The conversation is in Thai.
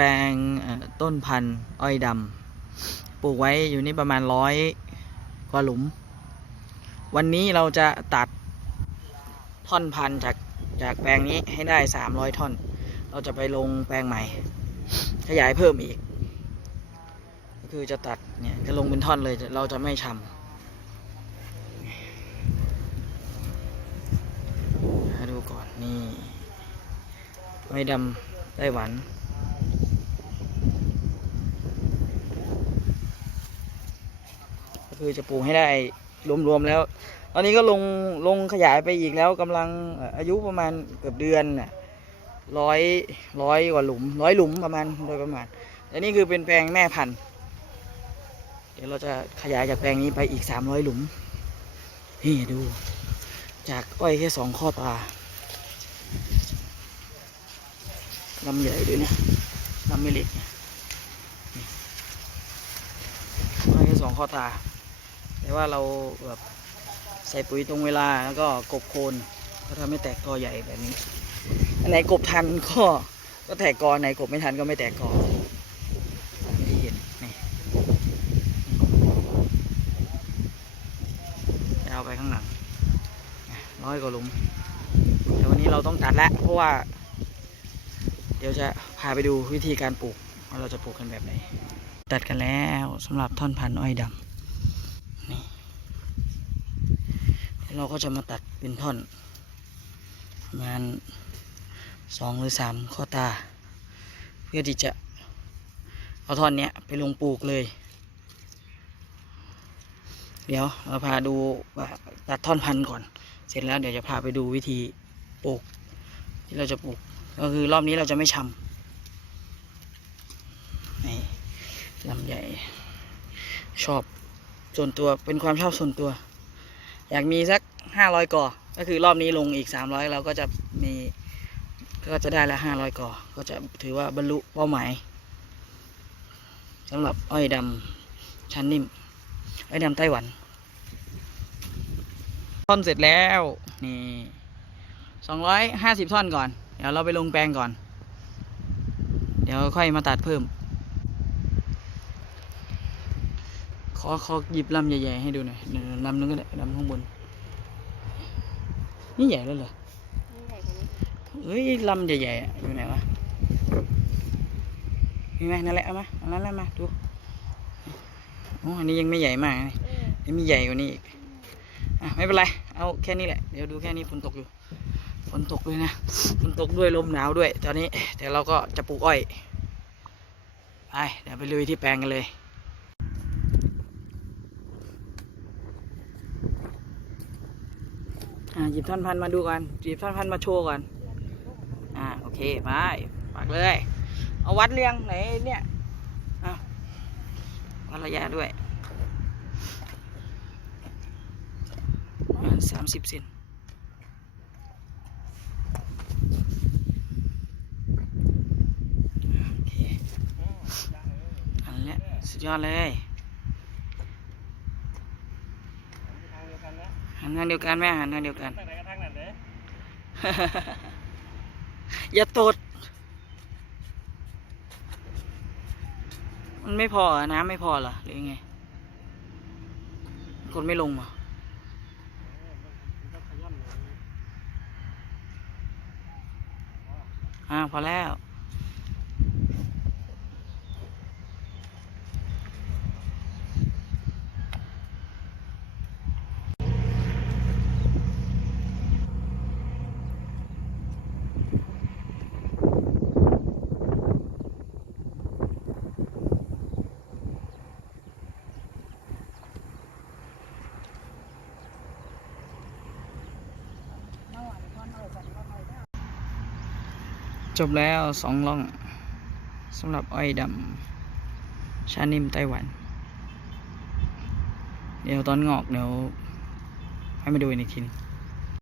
ปลงต้นพันธุ์อ้อยดำปลูกไว้อยู่นี่ประมาณร้อยกว่าหลุม วันนี้เราจะตัดท่อนพันธุ์จากจากแปลงนี้ให้ได้สามร้อยท่อน เราจะไปลงแปลงใหม่ ขยายเพิ่มอีก ก็คือจะตัดเนี่ยจะลงเป็นท่อนเลยเราจะไม่ชำมาดูก่อนนี่ไม้ดำไต้หวัน คือจะปลูกให้ได้รวมๆแล้ว ตอนนี้ก็ลงลงขยายไปอีกแล้วกำลังอายุประมาณเกือบเดือนร้อยร้อยกว่าหลุมร้อยหลุมประมาณโดยประมาณและนี่คือเป็นแปลงแม่พันธุ์เดี๋ยวเราจะขยายจากแปลงนี้ไปอีกสามร้อยหลุมนี่ดู จากอ้อยแค่สองข้อตาลำใหญ่ด้วยเนี่ยลำไม่เล็กเนี่ยอ้อยแค่สองข้อตา แต่ว่าเราแบบใส่ปุ๋ยตรงเวลาแล้วก็กบโคนก็ทำให้แตกกอใหญ่แบบนี้อันไหนกบทันก็ก็แตกกอไหนกบไม่ทันก็ไม่แตกกอไม่ได้เห็นนี่ยาวไปข้างหลังร้อยกว่าลุมแต่วันนี้เราต้องตัดแล้วเพราะว่า เดี๋ยวจะพาไปดูวิธีการปลูกว่าเราจะปลูกกันแบบไหนตัดกันแล้วสำหรับท่อนพันธุ์อ้อยดำนี่ เราก็จะมาตัดเป็นท่อนประมาณสองหรือสามข้อตา เพื่อที่จะเอาท่อนเนี้ยไปลงปลูกเลย เดี๋ยวเราพาดูว่าตัดท่อนพันก่อน เสร็จแล้วเดี๋ยวจะพาไปดูวิธีปลูก ที่เราจะปลูก ก็คือรอบนี้เราจะไม่ชำนี่ลำใหญ่ชอบส่วนตัวเป็นความชอบส่วนตัว อยากมีสักห้าร้อยก่อก็คือรอบนี้ลงอีกสามร้อยเราก็จะมีก็จะได้ละห้าร้อยก่อก็จะถือว่าบรรลุเป้าหมายสำหรับอ้อยดำชั้นนิ่ม อ้อยดำไต้หวันท่อนเสร็จแล้วนี่สองร้อยห้าสิบท่อนก่อน เดี๋ยวเราไปลงแปลงก่อน เดี๋ยวค่อยมาตัดเพิ่ม ขอขอหยิบลำใหญ่ๆให้ดูหน่อยเดี๋ยวลำนึงก็ได้ลำข้างบน นี่ใหญ่แล้วเหรอเฮ้ยลำใหญ่ๆอะอยู่ไหนวะมีไหมนั่นแหละเอามาเอานั้นแหละมาดูโอ้อันนี้ยังไม่ใหญ่มากนะยังมีใหญ่กว่านี้อีกอะไม่เป็นไร เอาแค่นี้แหละ เดี๋ยวดูแค่นี้ฝนตกอยู่ ฝนตกด้วยนะ ฝนตกด้วยลมหนาวด้วย ตอนนี้เดี๋ยวเราก็จะปลูกอ้อย ไป เดี๋ยวไปลุยที่แปลงกันเลย อ่า หยิบท่อนพันมาดูก่อนหยิบท่อนพันมาโชว์ก่อน อ่าโอเคไปปักเลย เอาวัดเรียงไหนเนี่ยเอาวัดระยะด้วยประมาณสามสิบเซนโอเคอันนี้สุดยอดเลยหั นทางเดียวกันไหมหันทางเดียวกันตั้งแต่กระทั่งนั้นเลยอย่าตด มันไม่พอเหรอน้ำไม่พอเหรอหรือยังไงกดไม่ลงเหรออ่าพอแล้ว จบแล้วสองล่องสำหรับอ้อยดำชานิมไต้หวัน เดี๋ยวตอนงอกเดี๋ยวให้มาดูอีกทีนึง